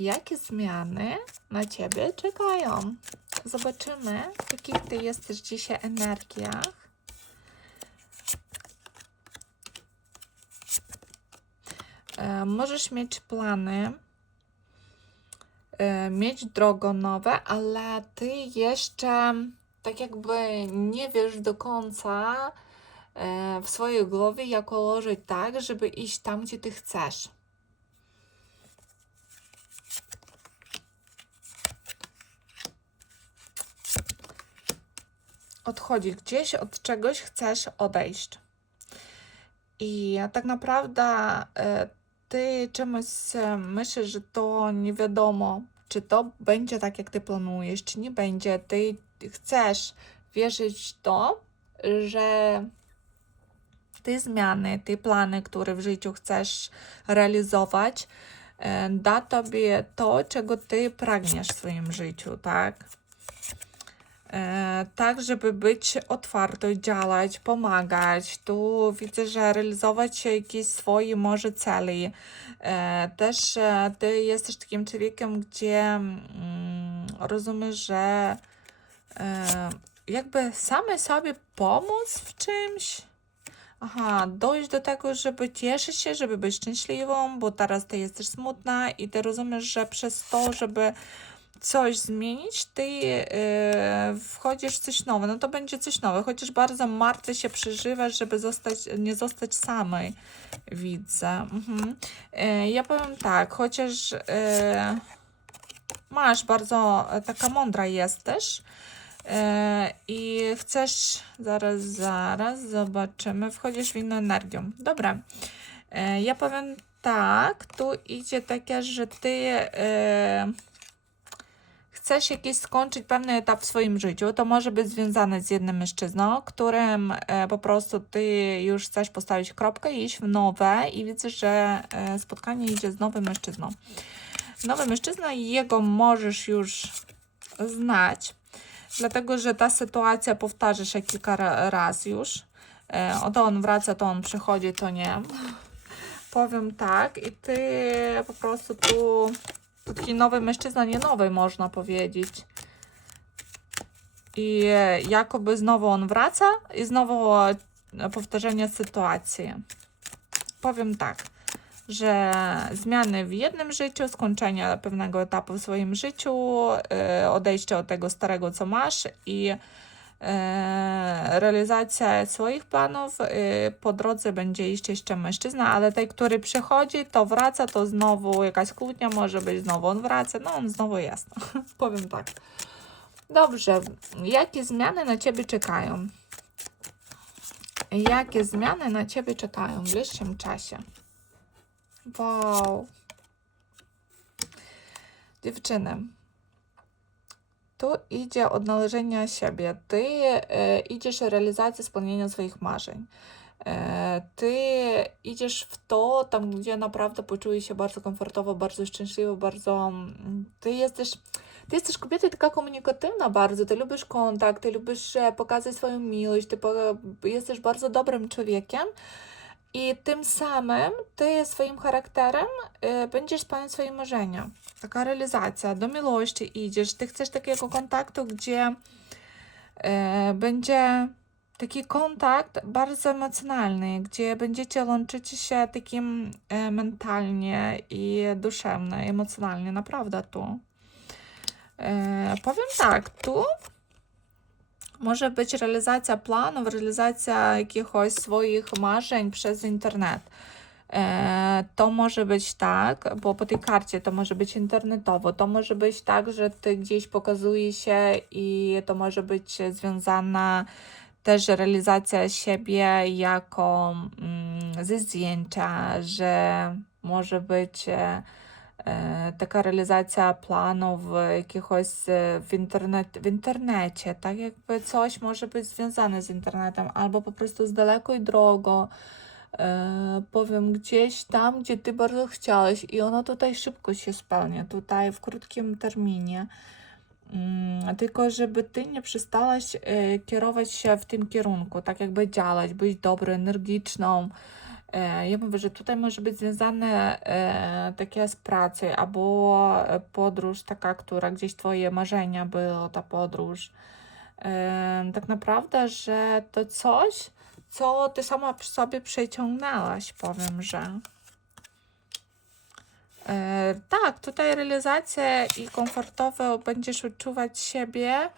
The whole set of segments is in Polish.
jakie zmiany na Ciebie czekają. Zobaczymy, w jakich Ty jesteś dzisiaj energiach. E, Możesz mieć plany, e, mieć drogo nowe, ale Ty jeszcze tak jakby nie wiesz do końca e, w swojej głowie, jak ułożyć tak, żeby iść tam, gdzie Ty chcesz. Odchodzić gdzieś, od czegoś chcesz odejść. I tak naprawdę e, ty czemuś e, myślisz, że to nie wiadomo, czy to będzie tak, jak ty planujesz, czy nie będzie. Ty chcesz wierzyć w to, że te zmiany, te plany, które w życiu chcesz realizować, e, da tobie to, czego ty pragniesz w swoim życiu, tak? E, tak, żeby być otwarto, działać, pomagać. Tu widzę, że realizować jakieś swoje może cele. E, też e, ty jesteś takim człowiekiem, gdzie mm, rozumiesz, że jakby same sobie pomóc w czymś. Aha, dojść do tego, żeby cieszyć się, żeby być szczęśliwą, bo teraz ty jesteś smutna i ty rozumiesz, że przez to, żeby coś zmienić, ty yy, wchodzisz w coś nowe, no to będzie coś nowe, chociaż bardzo martwy się przeżywasz, żeby zostać, nie zostać samej, widzę. Mhm. Yy, ja powiem tak, chociaż yy, masz bardzo, taka mądra jesteś, i chcesz, zaraz, zaraz, zobaczymy, wchodzisz w inną energię. Dobra, ja powiem tak, tu idzie takie, że ty... Chcesz jakiś skończyć pewny etap w swoim życiu, to może być związane z jednym mężczyzną, którym e, po prostu ty już chcesz postawić kropkę i iść w nowe i widzę, że e, spotkanie idzie z nowym mężczyzną. Nowy mężczyzna i jego możesz już znać, dlatego że ta sytuacja powtarza się kilka ra- razy już. E, o to on wraca, to on przychodzi, to nie. Powiem tak i ty po prostu tu taki nowy mężczyzna, nie nowy można powiedzieć. I jakoby znowu on wraca i znowu e, powtarzanie sytuacji. Powiem tak, że zmiany w jednym życiu, skończenie pewnego etapu w swoim życiu, e, odejście od tego starego, co masz i realizacja swoich planów. E, po drodze będzie iść jeszcze mężczyzna, ale ten, który przychodzi, to wraca, to znowu jakaś kłótnia może być, znowu on wraca, no on znowu jest. Powiem tak. Dobrze, jakie zmiany na Ciebie czekają? Jakie zmiany na Ciebie czekają w bliższym czasie? Wow. Dziewczyny, tu idzie odnalezienie siebie. Ty e, idziesz realizację spełnienia swoich marzeń. E, ty idziesz w to, tam gdzie naprawdę poczujesz się bardzo komfortowo, bardzo szczęśliwo, bardzo... mm, Ty jesteś... Ty jesteś kobietą taka komunikatywna bardzo, ty lubisz kontakt, ty lubisz e, pokazać swoją miłość, ty po, jesteś bardzo dobrym człowiekiem i tym samym ty swoim charakterem y, będziesz spełniać swoje marzenia. Taka realizacja, do miłości idziesz, ty chcesz takiego kontaktu, gdzie y, będzie taki kontakt bardzo emocjonalny, gdzie będziecie łączyć się takim y, mentalnie i duszewnie, emocjonalnie, naprawdę tu. Powiem tak, tu być realizacja planów, realizacja jakichś swoich marzeń przez internet. E, to może być tak, bo po tej karcie to może być internetowo, to może być tak, że ty gdzieś pokazuje się i to może być związana też realizacja siebie jako ze zdjęcia, że może być e, w, internet, w internecie, tak jakby coś może być związane z internetem, albo po prostu z daleką i drogo, e, powiem gdzieś tam, gdzie ty bardzo chciałeś i ono tutaj szybko się spełnia, tutaj w krótkim terminie. Tylko żeby ty nie przestałaś kierować się w tym kierunku, tak jakby działać, być dobrą, energiczną, Ja mówię, że tutaj może być związane e, takie z pracy albo e, podróż taka, która gdzieś twoje marzenia było, ta podróż. E, Tak naprawdę, że to coś, co ty sama sobie przeciągnęłaś, powiem, że. E, Tak, tutaj realizacja i komfortowo będziesz odczuwać siebie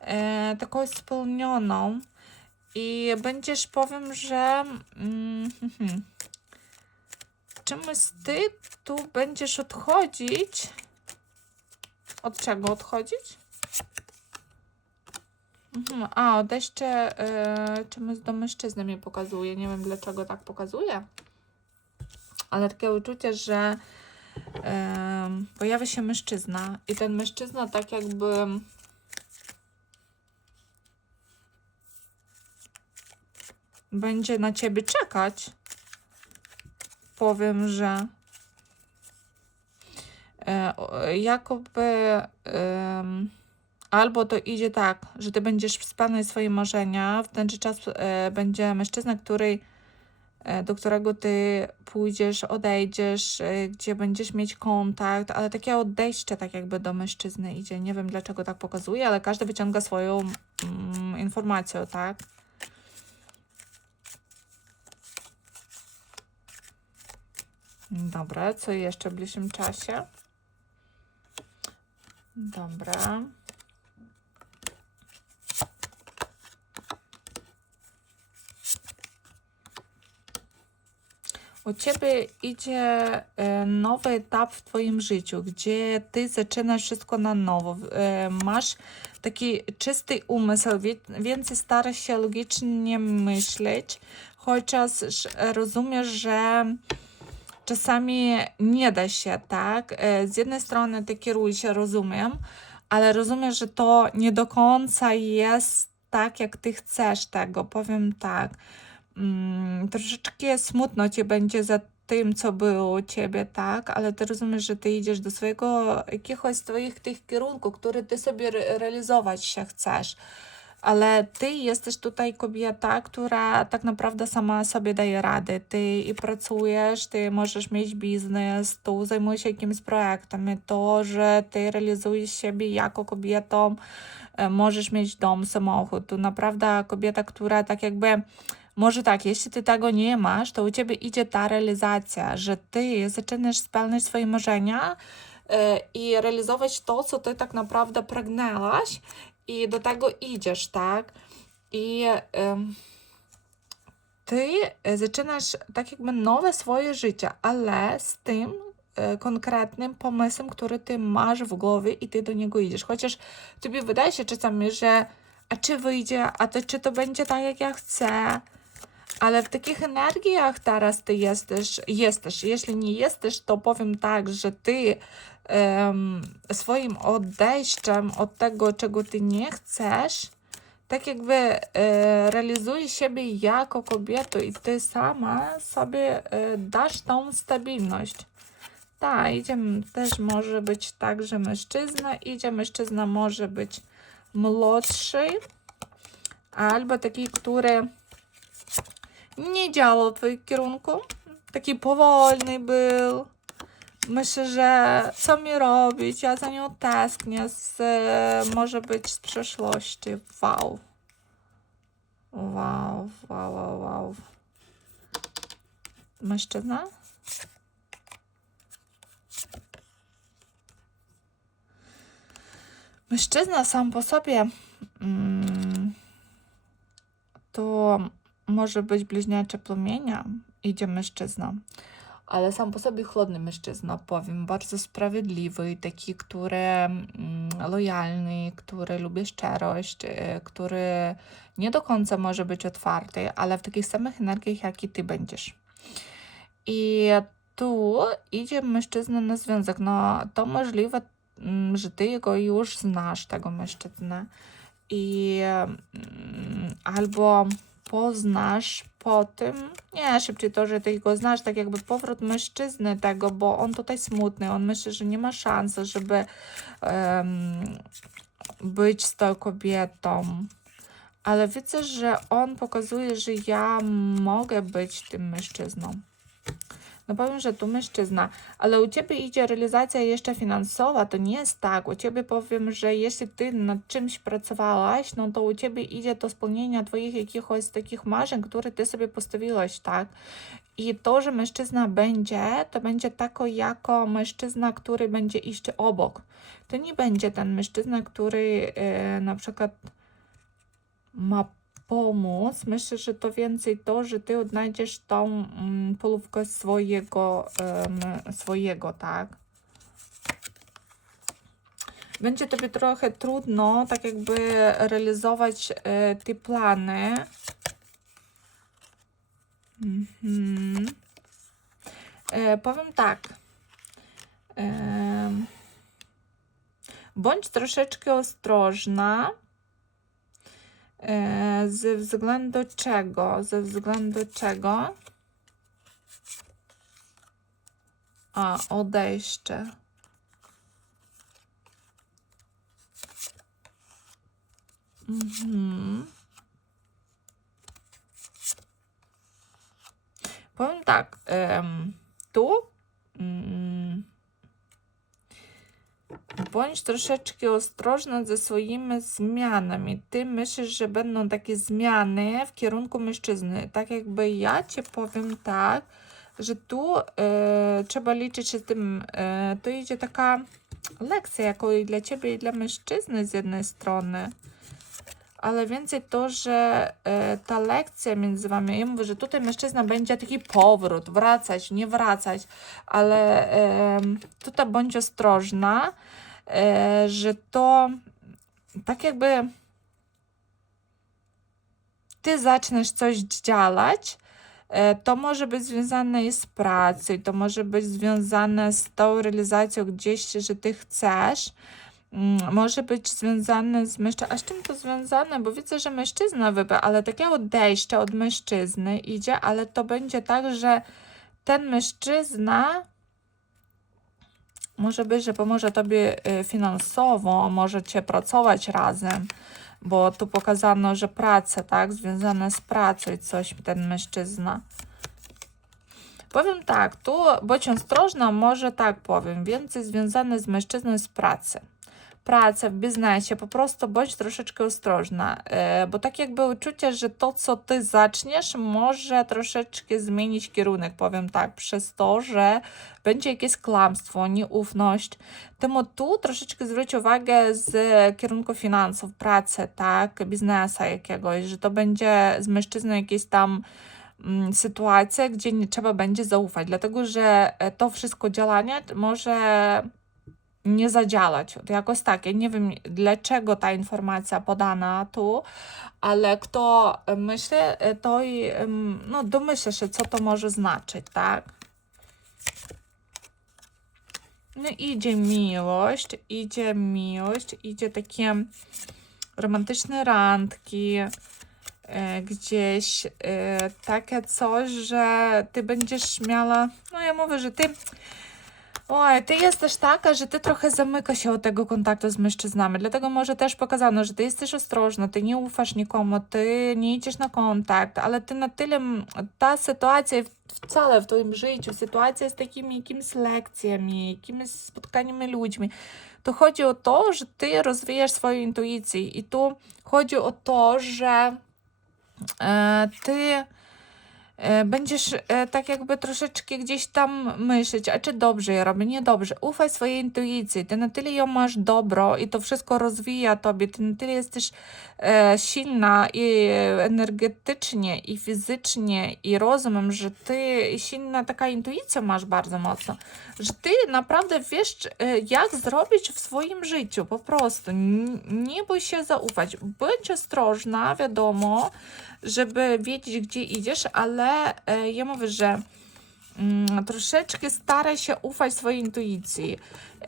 e, taką spełnioną i będziesz, powiem, że mm, mhm, czymś ty tu będziesz odchodzić. Od czego odchodzić? Mhm, a, odejście e, czymś do mężczyzny mi pokazuje. Nie wiem dlaczego tak pokazuje. Ale takie uczucie, że em, pojawia się mężczyzna i ten mężczyzna tak jakby będzie na ciebie czekać. Powiem, że e, jakoby albo to idzie tak, że ty będziesz spełniać swoje marzenia, w ten czas e, będzie mężczyzna, który e, do którego ty pójdziesz, odejdziesz, gdzie będziesz mieć kontakt, ale takie odejście tak jakby do mężczyzny idzie. Nie wiem dlaczego tak pokazuje, ale każdy wyciąga swoją mm, informację, tak? Dobra, co jeszcze w bliższym czasie? Dobra. U ciebie idzie e, nowy etap w twoim życiu, gdzie ty zaczynasz wszystko na nowo. E, masz taki czysty umysł, więcej starasz się logicznie myśleć, chociaż rozumiesz, że czasami nie da się, tak? E, Z jednej strony ty kierujesz się, rozumiem, ale rozumiesz, że to nie do końca jest tak, jak ty chcesz tego, powiem tak. Mm, troszeczkę smutno ci będzie za tym, co było u ciebie, tak? Ale ty rozumiesz, że ty idziesz do swojego, jakiegoś z twoich tych kierunków, które ty sobie re realizować się chcesz. Ale ty jesteś tutaj kobieta, która tak naprawdę sama sobie daje radę. Ty i pracujesz, ty możesz mieć biznes, tu zajmujesz się jakimiś projektami. To, że ty realizujesz siebie jako kobietą, e, możesz mieć dom, samochód. Tu naprawdę kobieta, która tak jakby może tak, jeśli ty tego nie masz, to u ciebie idzie ta realizacja, że ty zaczynasz spełniać swoje marzenia e, i realizować to, co ty tak naprawdę pragnęłaś i do tego idziesz, tak? I ty zaczynasz tak jakby nowe swoje życie, ale z tym e, konkretnym pomysłem, który ty masz w głowie i ty do niego idziesz. Chociaż tobie wydaje się czasami, że a czy wyjdzie, a to czy to będzie tak, jak ja chcę, ale w takich energiach teraz ty jesteś, jesteś. Jeśli nie jesteś, to powiem tak, że ty swoim odejściem od tego, czego ty nie chcesz, tak jakby e, realizujesz siebie jako kobietę i ty sama sobie e, dasz tą stabilność. Tak, idzie m- też może być tak, że mężczyzna idzie, mężczyzna może być młodszy, albo taki, który nie działał w twoim kierunku, taki powolny był. Myślę, że co mi robić? Ja za nią tęsknię z, może być z przeszłości. Wow. Wow, wow, wow, wow. Mężczyzna? Mężczyzna sam po sobie mm, to może być bliźniacze płomienia. Idzie mężczyzna ale sam po sobie chłodny mężczyzna, powiem, bardzo sprawiedliwy, taki, który mm, lojalny, który lubi szczerość, e, który nie do końca może być otwarty, ale w takich samych energiach, jak i ty będziesz. I tu idzie mężczyzna na związek. No, to możliwe, mm, że ty go już znasz, tego mężczyznę. I mm, albo poznasz po tym, nie, szybciej to, że ty go znasz, tak jakby powrót mężczyzny tego, bo on tutaj smutny, on myśli, że nie ma szansy, żeby em, być z tą kobietą. ale widzę, że on pokazuje, że ja mogę być tym mężczyzną. No powiem, że tu mężczyzna, ale u Ciebie idzie realizacja jeszcze finansowa, to nie jest tak. U Ciebie powiem, że jeśli Ty nad czymś pracowałaś, no to u Ciebie idzie do spełnienia Twoich jakichś takich marzeń, które Ty sobie postawiłaś, tak? I to, że mężczyzna będzie, to będzie tako jako mężczyzna, który będzie iść obok. To nie będzie ten mężczyzna, który e, na przykład ma pomóc. Myślę, że to więcej to, że ty odnajdziesz tą mm, polówkę swojego, swojego, tak? Będzie tobie trochę trudno, tak jakby realizować e, te plany. Mhm. E, powiem tak. Bądź troszeczkę ostrożna. E, ze względu czego? Ze względu czego? A, odejście. Mhm. Powiem tak, tu mm, bądź troszeczkę ostrożna ze swoimi zmianami. Ty myślisz, że będą takie zmiany w kierunku mężczyzny. Tak jakby ja ci powiem tak, że tu e, trzeba liczyć się z tym, e, to idzie taka lekcja, jako i dla ciebie, i dla mężczyzny z jednej strony ale więcej to, że e, ta lekcja między wami, ja mówię, że tutaj mężczyzna będzie taki powrót, wracać, nie wracać, ale e, tutaj bądź ostrożna, że to tak jakby ty zaczniesz coś działać, e, to może być związane z pracą, to może być związane z tą realizacją gdzieś, że ty chcesz, Mm, może być związane z mężczyzną. A z czym to związane? Bo widzę, że mężczyzna wybrał, ale takie odejście od mężczyzny idzie, ale to będzie tak, że ten mężczyzna może być, że pomoże tobie y, finansowo, możecie pracować razem, bo tu pokazano, że praca, tak, związane z pracą i coś ten mężczyzna. Powiem tak, tu bądź ostrożna, może tak powiem, więcej związane z mężczyzną z pracy pracę, w biznesie, po prostu bądź troszeczkę ostrożna, e, bo tak jakby uczucie, że to, co ty zaczniesz, może troszeczkę zmienić kierunek, powiem tak, przez to, że będzie jakieś kłamstwo, nieufność. Temu tu troszeczkę zwróć uwagę z kierunku finansów, pracy, tak, biznesa jakiegoś, że to będzie z mężczyzną jakieś tam mm, sytuacja, gdzie nie trzeba będzie zaufać, dlatego że e, to wszystko działanie może nie zadziałać. Jakoś tak, ja nie wiem dlaczego ta informacja podana tu, ale kto myśli, to i no, domyśla się, co to może znaczyć, tak? No idzie miłość, idzie miłość, idzie takie romantyczne randki, e, gdzieś e, takie coś, że ty będziesz miała, no ja mówię, że ty Oj, ty jesteś taka, że ty trochę zamyka się od tego kontaktu z mężczyznami, dlatego może też pokazano, że ty jesteś ostrożna, ty nie ufasz nikomu, ty nie idziesz na kontakt, ale ty na tyle, ta sytuacja wcale w twoim życiu, sytuacja z takimi jakimiś lekcjami, jakimiś spotkaniami ludźmi, to chodzi o to, że ty rozwijasz swoją intuicję i tu chodzi o to, że e, ty będziesz e, tak jakby troszeczkę gdzieś tam myśleć, a czy dobrze ja robię, nie dobrze. Ufaj swojej intuicji, ty na tyle ją masz dobro i to wszystko rozwija tobie, ty na tyle jesteś e, silna i energetycznie, i fizycznie, i rozumem, że ty silna taka intuicja masz bardzo mocno, że ty naprawdę wiesz, jak zrobić w swoim życiu, po prostu. Nie bój się zaufać, bądź ostrożna, wiadomo, żeby wiedzieć, gdzie idziesz, ale e, ja mówię, że mm, troszeczkę staraj się ufać swojej intuicji.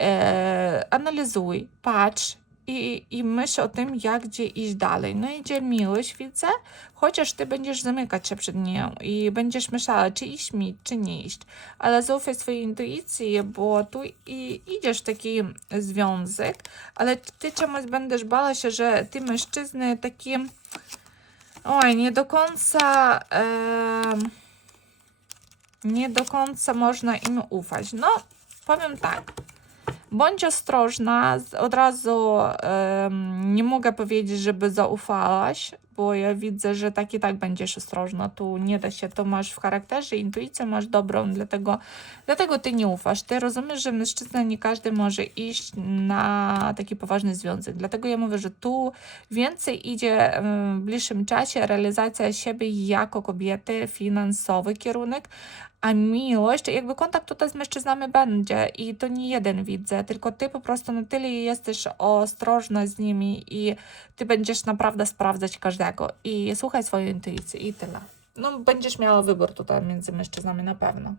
E, analizuj, patrz i, i myśl o tym, jak gdzie iść dalej. No idzie miłość, widzę, chociaż ty będziesz zamykać się przed nią i będziesz myślała, czy iść mi, czy nie iść. Ale zaufaj swojej intuicji, bo tu i idziesz w taki związek, ale ty czemuś będziesz bała się, że ty mężczyzny taki Oj, nie do końca. nie do końca można im ufać. No, powiem tak. Bądź ostrożna. Od razu nie mogę powiedzieć, żeby zaufałaś, bo ja widzę, że tak i tak będziesz ostrożna. Tu nie da się, to masz w charakterze, intuicję masz dobrą, dlatego, dlatego ty nie ufasz. Ty rozumiesz, że mężczyzna nie każdy może iść na taki poważny związek. Dlatego ja mówię, że tu więcej idzie w bliższym czasie realizacja siebie jako kobiety, finansowy kierunek, a miłość, jakby kontakt tutaj z mężczyznami będzie i to nie jeden widzę, tylko ty po prostu na tyle jesteś ostrożna z nimi i ty będziesz naprawdę sprawdzać każdego i słuchaj swojej intuicji i tyle. No, będziesz miała wybór tutaj między mężczyznami na pewno.